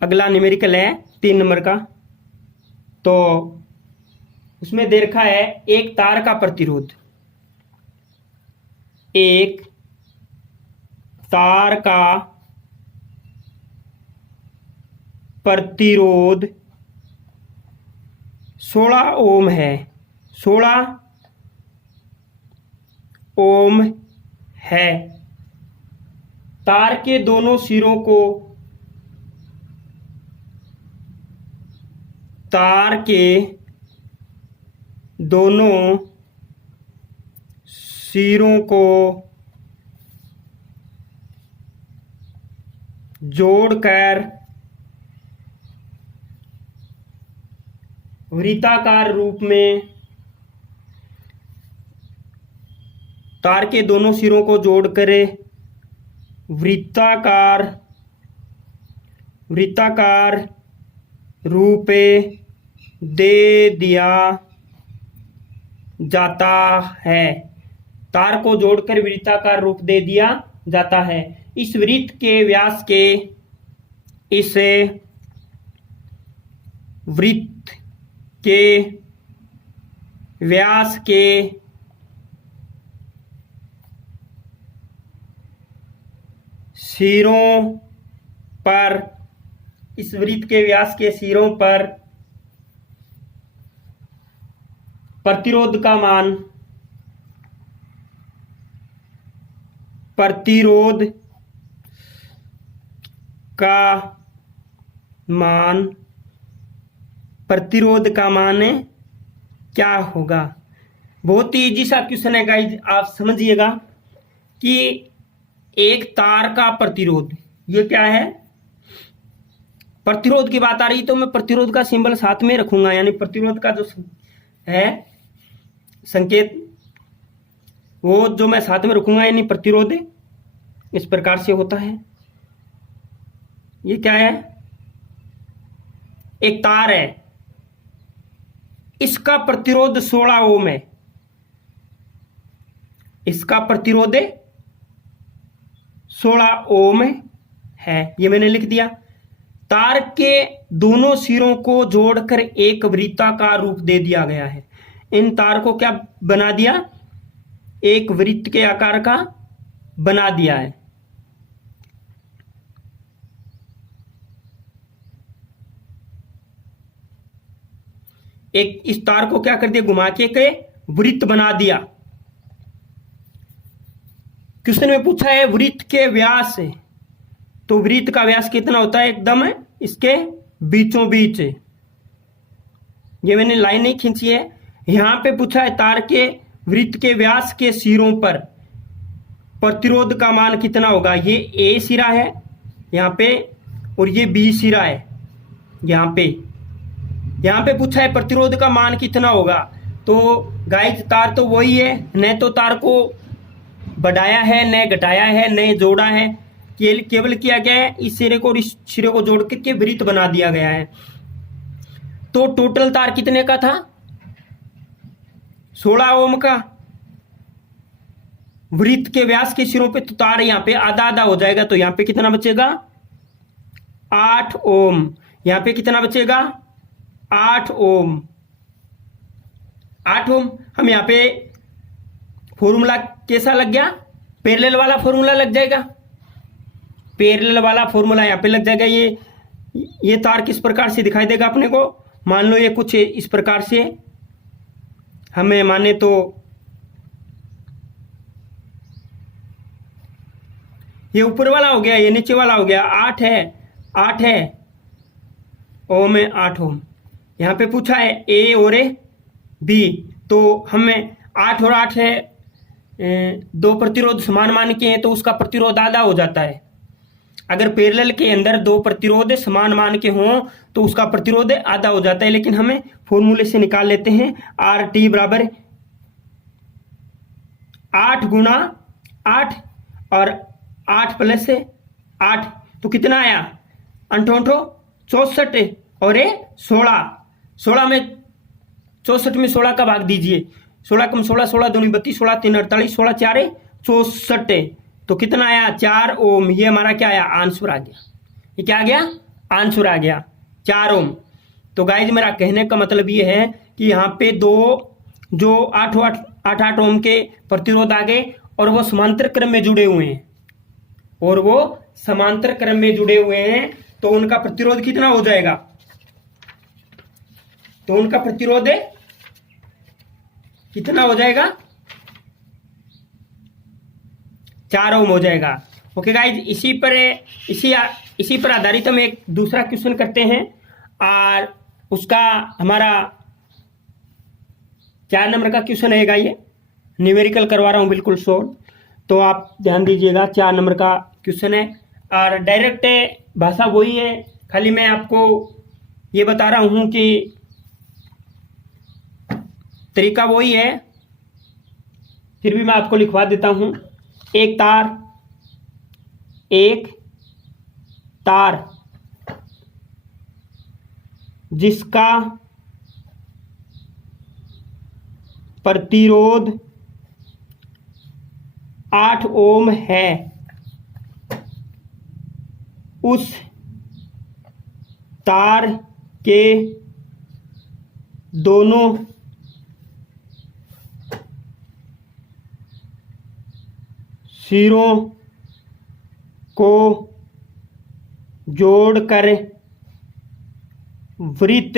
अगला न्यूमेरिकल है 3 नंबर का। तो उसमें दे रखा है एक तार का प्रतिरोध, एक तार का प्रतिरोध 16 ओम है, 16 ओम है। तार के दोनों सिरों को, तार के दोनों सिरों को जोड़कर वृत्ताकार रूप में, तार के दोनों सिरों को जोड़कर वृत्ताकार रूप दे दिया जाता है। तार को जोड़कर वृत्ताकार रूप दे दिया जाता है। इस वृत्त के व्यास के, इस वृत्त के व्यास के सिरों पर, इस वृत्त के व्यास के सिरों पर प्रतिरोध का मान, प्रतिरोध का मान, प्रतिरोध का मान क्या होगा। बहुत ही इजी सा क्वेश्चन है गाइज, आप समझिएगा कि एक तार का प्रतिरोध, ये क्या है, प्रतिरोध की बात आ रही तो मैं प्रतिरोध का सिंबल साथ में रखूंगा, यानी प्रतिरोध का जो है संकेत वो जो मैं साथ में रखूंगा, यानी प्रतिरोध इस प्रकार से होता है। ये क्या है, एक तार है, इसका प्रतिरोध 16 ओम है, इसका प्रतिरोध 16 ओम है, ये मैंने लिख दिया। तार के दोनों सिरों को जोड़कर एक वृत्ताकार रूप दे दिया गया है। इन तार को क्या बना दिया, एक वृत्त के आकार का बना दिया है। एक इस तार को क्या कर दिया, घुमा के वृत्त बना दिया। क्वेश्चन में पूछा है वृत्त के व्यास, तो वृत्त का व्यास कितना होता है, एकदम इसके बीचों बीच, ये मैंने लाइन नहीं खींची है। यहां पे पूछा है तार के वृत्त के व्यास के सिरों पर प्रतिरोध का मान कितना होगा। ये ए सिरा है यहां पे और ये बी सिरा है यहां पे पूछा है प्रतिरोध का मान कितना होगा। तो गाइस तार तो वही है, न तो तार को बढ़ाया है, न घटाया है, न जोड़ा है, केवल किया गया है इस सिरे को और इस सिरे को जोड़ करके वृत्त बना दिया गया है। तो टोटल तार कितने का था, 16 ओम का। वृत्त के व्यास के सिरों पे तो तार यहां पे आधा आधा हो जाएगा, तो यहां पे कितना बचेगा, 8 ओम। यहां पे कितना बचेगा, 8 ओम। 8 ओम। हम यहां पे फॉर्मूला कैसा लग गया, पैरेलल वाला फॉर्मूला लग जाएगा, पैरेलल वाला फॉर्मूला यहां पे लग जाएगा। ये तार किस प्रकार से दिखाई देगा अपने को, मान लो ये कुछ इस प्रकार से हमें माने तो ये ऊपर वाला हो गया, ये नीचे वाला हो गया। 8 है ओम है, 8 ओम। यहां पे पूछा है ए और बी, तो हमें 8 और 8 है, दो प्रतिरोध समान मान के हैं तो उसका प्रतिरोध आधा हो जाता है। अगर पैरेलल के अंदर दो प्रतिरोध समान मान के हों तो उसका प्रतिरोध आधा हो जाता है। लेकिन हमें फॉर्मूले से निकाल लेते हैं, आर टी बराबर 8 गुना 8 और 8 प्लस 8, तो कितना आया, 64 और ये 16 में 64 में 16 का भाग दीजिए, 16 कम 16, 16 दूनी 32, 16 3 48, 16 4 64, तो कितना आया, 4 ओम। ये हमारा क्या आया, आंसर आ गया। ये क्या आ गया, आंसर आ गया 4 ओम। तो गाइज मेरा कहने का मतलब ये है कि यहाँ पे दो जो 8 ओम के प्रतिरोध आ गए और वो समांतर क्रम में जुड़े हुए हैं, और वो समांतर क्रम में जुड़े हुए हैं, तो उनका प्रतिरोध कितना हो जाएगा? तो उनका प्रतिरोध कितना हो जाएगा? 4 ओम हो जाएगा। ओके गाइज, इसी पर आधारित हम एक दूसरा क्वेश्चन करते हैं, और उसका हमारा 4 नंबर का क्वेश्चन रहेगा। ये न्यूमेरिकल करवा रहा हूं बिल्कुल शॉर्ट, तो आप ध्यान दीजिएगा। 4 नंबर का क्वेश्चन है और डायरेक्ट भाषा वही है, खाली मैं आपको ये बता रहा हूं कि तरीका वही है, फिर भी मैं आपको लिखवा देता हूं। एक तार जिसका प्रतिरोध 8 ओम है, उस तार के दोनों सिरों को जोड़कर वृत्त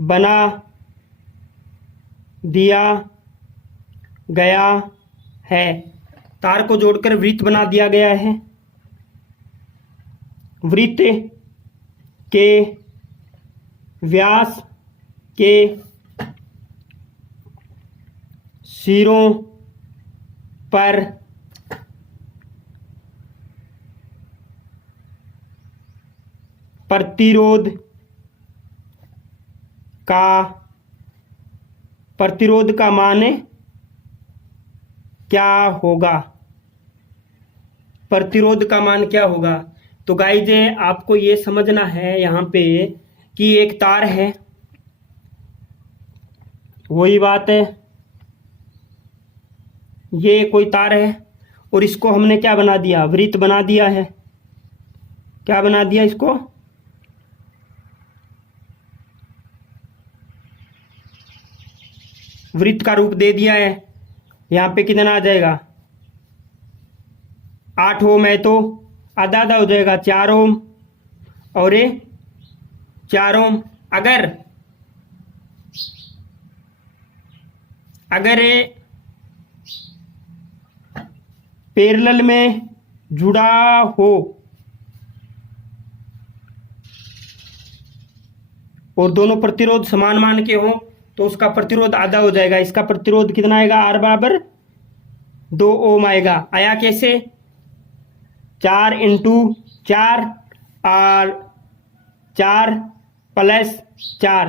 बना दिया गया है। तार को जोड़कर वृत्त बना दिया गया है। वृत्त के व्यास के सिरों पर प्रतिरोध का मान क्या होगा? प्रतिरोध का मान क्या होगा? तो गाइज आपको ये समझना है यहाँ पे कि एक तार है, वही बात है, ये कोई तार है और इसको हमने क्या बना दिया? वृत्त बना दिया है। क्या बना दिया? इसको वृत्त का रूप दे दिया है। यहाँ पे कितना आ जाएगा? 8 ओम है तो आधा आधा हो जाएगा, 4 ओम और ये 4 ओम। अगर ये पैरेलल में जुड़ा हो और दोनों प्रतिरोध समान मान के हो तो उसका प्रतिरोध आधा हो जाएगा। इसका प्रतिरोध कितना आएगा? R बराबर 2 ओम आएगा। आया कैसे? 4 इंटू 4 और 4 प्लस 4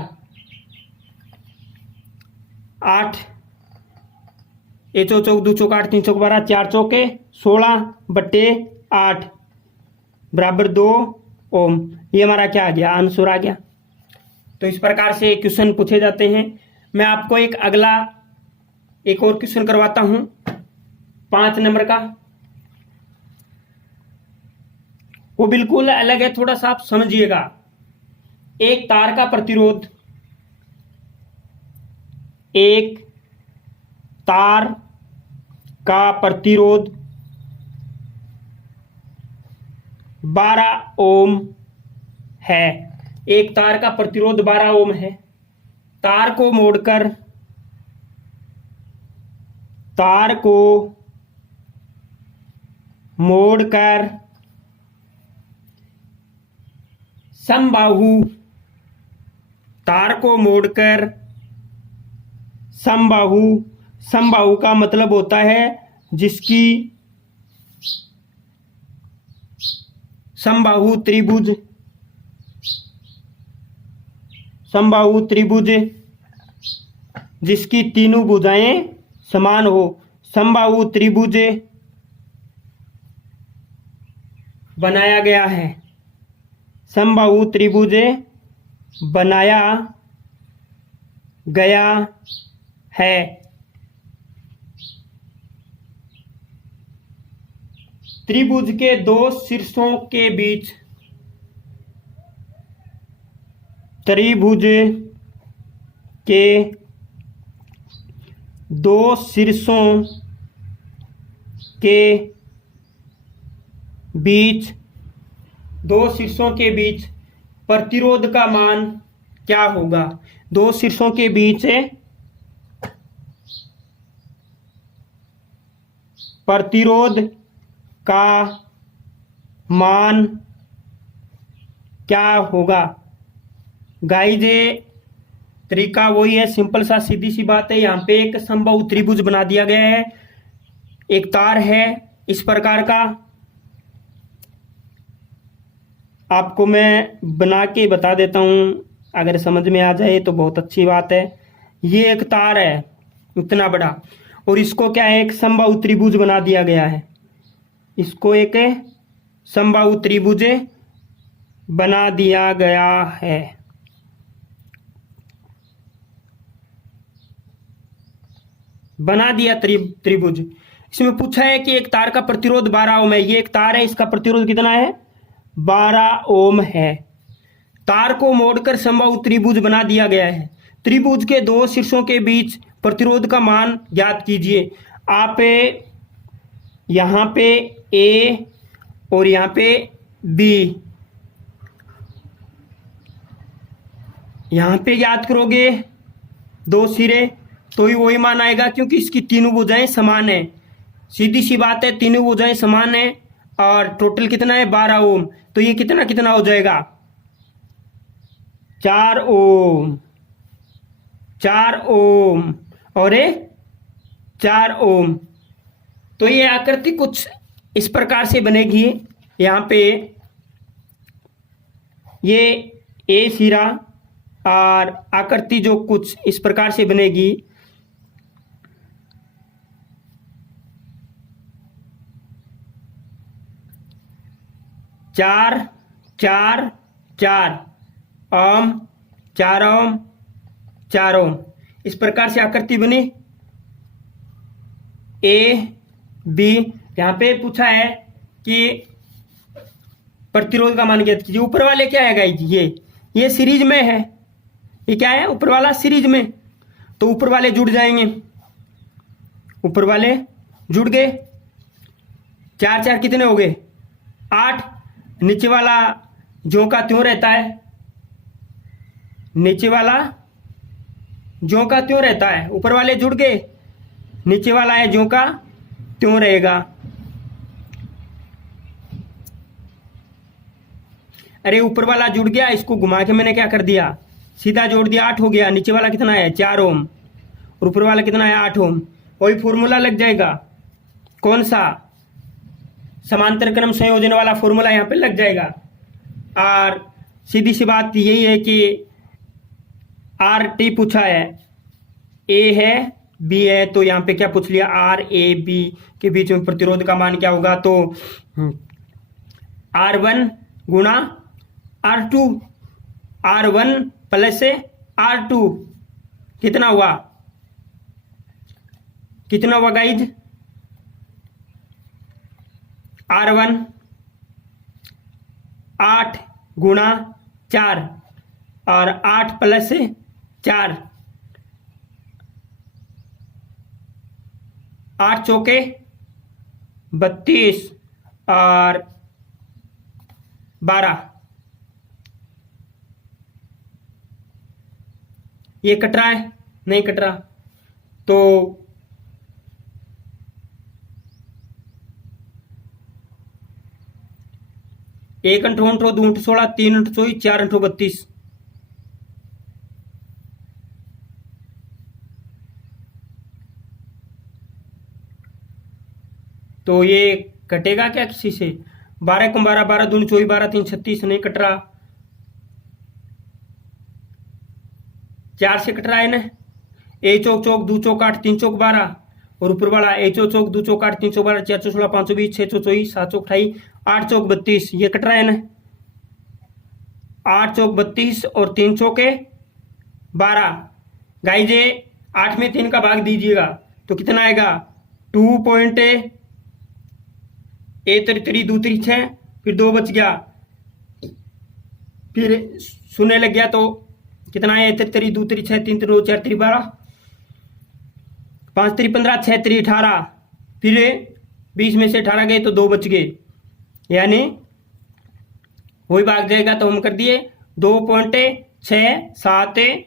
8, ए चौ चौक 2 चौक 8 3 चौक 12 4 चौके 16 बट्टे 8 बराबर 2 ओम। ये हमारा क्या आ गया? आंसर आ गया। तो इस प्रकार से क्वेश्चन पूछे जाते हैं। मैं आपको एक और क्वेश्चन करवाता हूं 5 नंबर का। वो बिल्कुल अलग है, थोड़ा सा आप समझिएगा। एक तार का प्रतिरोध, एक तार का प्रतिरोध 12 ओम है। एक तार का प्रतिरोध 12 ओम है। तार को मोड़कर समबाहु, समबाहु का मतलब होता है जिसकी समबाहु त्रिभुज जिसकी तीनों भुजाएं समान हो। समबाहु त्रिभुज बनाया गया है। समबाहु त्रिभुज बनाया गया है। त्रिभुज के दो शीर्षों के बीच, त्रिभुज के दो शीर्षों के बीच, दो शीर्षों के बीच प्रतिरोध का मान क्या होगा? दो शीर्षों के बीच प्रतिरोध का मान क्या होगा? गाइज तरीका वही है, सिंपल सा सीधी सी बात है। यहाँ पे एक समबाहु त्रिभुज बना दिया गया है, एक तार है इस प्रकार का, आपको मैं बना के बता देता हूँ, अगर समझ में आ जाए तो बहुत अच्छी बात है। ये एक तार है इतना बड़ा, और इसको क्या है, एक समबाहु त्रिभुज बना दिया गया है। इसको एक समबाहु त्रिभुज बना दिया गया है। बना दिया त्रिभुज। इसमें पूछा है कि एक तार का प्रतिरोध 12 ओम है। ये एक तार है, इसका प्रतिरोध कितना है? 12 ओम है। तार को मोड़कर समबाहु त्रिभुज बना दिया गया है। त्रिभुज के दो शीर्षों के बीच प्रतिरोध का मान ज्ञात कीजिए। आप यहाँ पे ए और यहाँ पे बी, यहाँ पे याद करोगे दो सिरे तो ही वही मान आएगा, क्योंकि इसकी तीनों भुजाएं समान है। सीधी सी बात है, तीनों भुजाएं समान है और टोटल कितना है? 12 ओम। तो ये कितना कितना हो जाएगा? 4 ओम, 4 ओम और 4 ओम। तो ये आकृति कुछ इस प्रकार से बनेगी। यहाँ पे ये ए सिरा और आकृति जो कुछ इस प्रकार से बनेगी। चार चार चार ओम, 4 ओम, 4 ओम, इस प्रकार से आकृति बनी ए बी। यहाँ पे पूछा है कि प्रतिरोध का मान ज्ञात कीजिए। ऊपर वाले क्या है गाइस? ये सीरीज में है। ये क्या है? ऊपर वाला सीरीज में, तो ऊपर वाले जुड़ जाएंगे। ऊपर वाले जुड़ गए, 4 4 कितने हो गए? 8। नीचे वाला ज्यों का त्यों रहता है, नीचे वाला ज्यों का त्यों रहता है। ऊपर वाले जुड़ गए, नीचे वाला है ज्यों का त्यों रहेगा। अरे ऊपर वाला जुड़ गया, इसको घुमा के मैंने क्या कर दिया, सीधा जोड़ दिया, 8 हो गया। नीचे वाला कितना है? 4 ओम, और ऊपर वाला कितना है? 8 ओम। वही फॉर्मूला लग जाएगा। कौन सा? समांतर क्रम संयोजन वाला फॉर्मूला यहाँ पे लग जाएगा। और सीधी सी बात यही है कि आर टी पूछा है, ए है बी है, तो यहाँ पे क्या पूछ लिया? आर ए बी के बीच में प्रतिरोध का मान क्या होगा? तो R1 गुणा R2, R1 प्लस R2 कितना हुआ? कितना हुआ गाइज? R1 8 गुणा 4 और 8 प्लस 4, 8 चौके 32 और 12। ये कट रहा है? नहीं कट रहा। तो 1 × 8 2 × 16 3 × 24 4 × 32। तो ये कटेगा क्या किसी से? 12 × 12 12 2 × 24 12 3 36। नहीं कट रहा। 4 से कट रहा है ना। ए चौक चौक 2 चौक 8 3 चौक 12, और ऊपर वाला ए चौक चौक 2 चौक 8 3 चौक 12 4 चौक 16 5 20 6 चौक 24 7 चौक 28 8 चौक 32। ये कट रहा है ना। 8 चौक 32 और 3 चौके 12। गाइज 8 में 3 का भाग दीजिएगा तो कितना आएगा? 2.8 ए तरी तरी दो तरी 6, फिर 2 बच गया, फिर शून्य लग गया तो कितना है, ए तरी तरी दो तरी 6, 3 तरी 2, 4 तरी 12, 5 तरी 15, 6 तरी 18, फिर 20 में से 18 गए तो 2 बच गए, यानी वही भाग जाएगा। तो हम कर दिए 2.67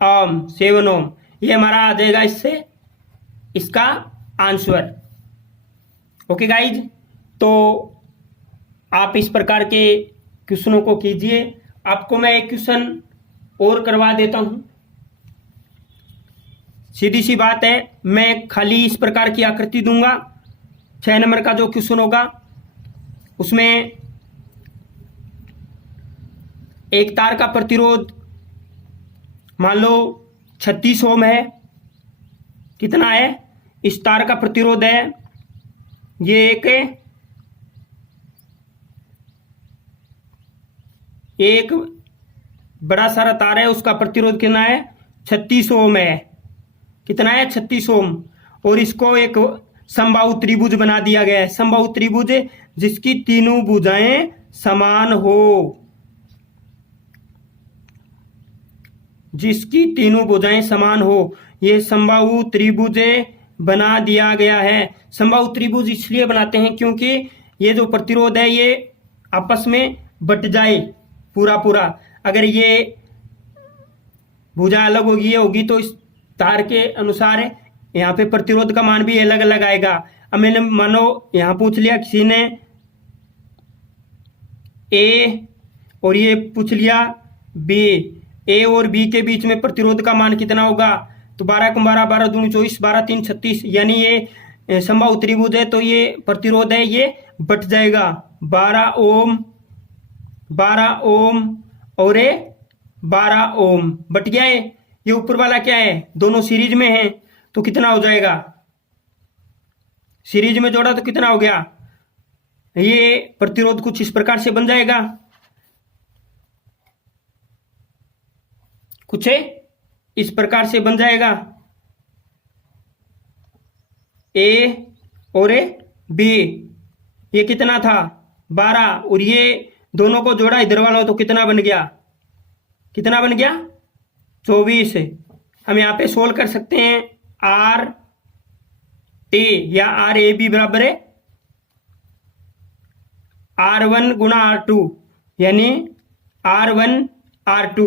ओम 7 ओम, ये हमारा आ जाएगा इससे इसका आंसर। ओके गाइज, तो आप इस प्रकार के क्वेश्चनों को कीजिए। आपको मैं एक क्वेश्चन और करवा देता हूं। सीधी सी बात है, मैं खाली इस प्रकार की आकृति दूंगा। 6 नंबर का जो क्वेश्चन होगा उसमें एक तार का प्रतिरोध मान लो 36 ओम है। कितना है, इस तार का प्रतिरोध है, ये एक बड़ा सारा तार है, उसका प्रतिरोध कितना है, 36 ओम है। कितना है, 36 ओम। और इसको एक समबाहु त्रिभुज बना दिया गया है। समबाहु त्रिभुज जिसकी तीनों भुजाएं समान हो, जिसकी तीनों भुजाएं समान हो, ये समबाहु त्रिभुज बना दिया गया है। समबाहु त्रिभुज इसलिए बनाते हैं क्योंकि ये जो प्रतिरोध है ये आपस में बट जाए पूरा पूरा। अगर ये भुजा अलग होगी तो इस तार के अनुसार यहाँ पे प्रतिरोध का मान भी अलग अलग आएगा। अब मैंने मानो यहाँ पूछ लिया किसी ने ए और ये पूछ लिया बी, ए और बी के बीच में प्रतिरोध का मान कितना होगा, तो 12 को 12, 12 दूनी 24, 12 3 36, यानी ये समबाहु त्रिभुज है तो ये प्रतिरोध है ये बट जाएगा। 12 ओम 12 ओम और ये 12 ओम बट गया है। ये ऊपर वाला क्या है, दोनों सीरीज में है तो कितना हो जाएगा, सीरीज में जोड़ा तो कितना हो गया, ये प्रतिरोध कुछ इस प्रकार से बन जाएगा। कुछ इस प्रकार से बन जाएगा, ए और बी, ये कितना था 12, और ये दोनों को जोड़ा इधर वाला तो कितना बन गया, कितना बन गया 24। हम यहाँ पे सोल्व कर सकते हैं, आर टी या आर ए बी बराबर है R1 गुणा R2, यानी R1 R2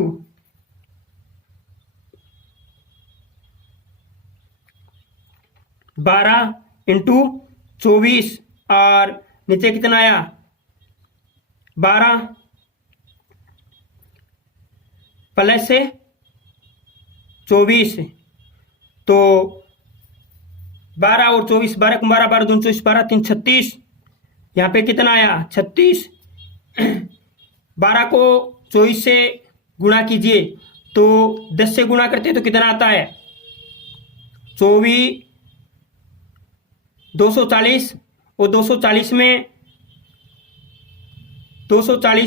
12 इंटू 24, और नीचे कितना आया 12 प्लस 24, तो 12 और 24, 12 को 12, 12 दूनी 24, 12 3 36, यहाँ पे कितना आया 36। 12 को 24 से गुणा कीजिए तो 10 से गुणा करते हैं तो कितना आता है 24, 240, और 240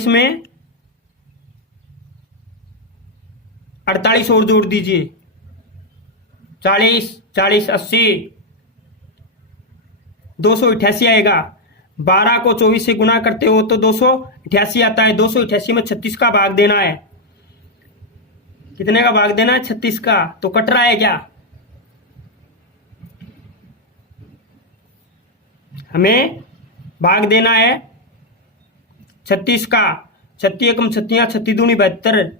में 48 और जोड़ दीजिए, 40 40 80, 288 आएगा। 12 को 24 से गुणा करते हो तो 288 आता है। 288 में 36 का भाग देना है। कितने का भाग देना है 36 का, तो कट रहा है क्या, हमें भाग देना है 36 का। 36 एकम 36, 36 दूनी 72,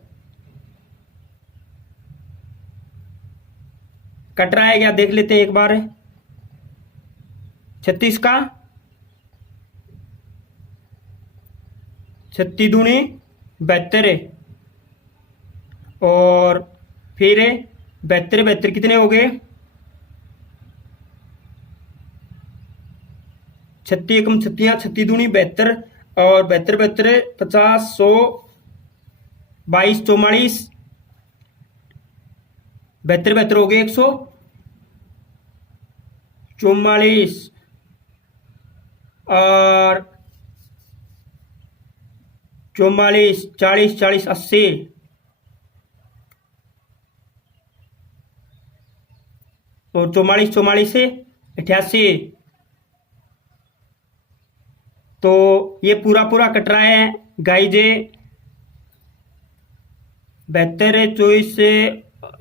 कट रहा है क्या देख लेते हैं एक बार। 36 का 36 दूनी 72, और फिर 72 72 कितने हो गए 36 एकम 36, 36 दूनी 72, और 72 72 50 100 22 44, 72 72 हो गए 144, और 44 40 40 80, और 44 44 से 88, तो ये पूरा पूरा कट रहा है गाइज। 72 24 से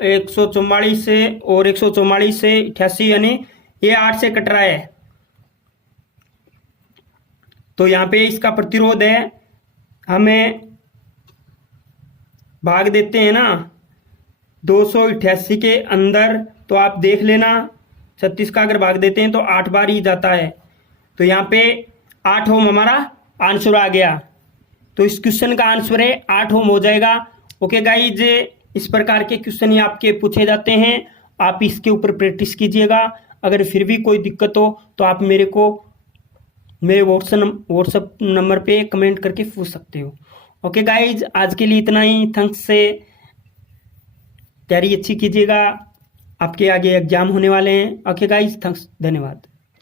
144 से और 144 से 88 यानी ये 8 से कट रहा है। तो यहाँ पे इसका प्रतिरोध है, हमें भाग देते हैं ना 288 के अंदर, तो आप देख लेना 36 का अगर भाग देते हैं तो 8 बार ही जाता है। तो यहाँ पे 8 ओम हमारा आंसर आ गया। तो इस क्वेश्चन का आंसर है 8 ओम हो जाएगा। ओके गाइज, इस प्रकार के क्वेश्चन ही आपके पूछे जाते हैं, आप इसके ऊपर प्रैक्टिस कीजिएगा। अगर फिर भी कोई दिक्कत हो तो आप मेरे व्हाट्सएप नंबर पे कमेंट करके पूछ सकते हो। ओके गाइज, आज के लिए इतना ही। थैंक्स से तैयारी अच्छी कीजिएगा, आपके आगे एग्जाम होने वाले हैं। ओके गाइज, थैंक्स, धन्यवाद।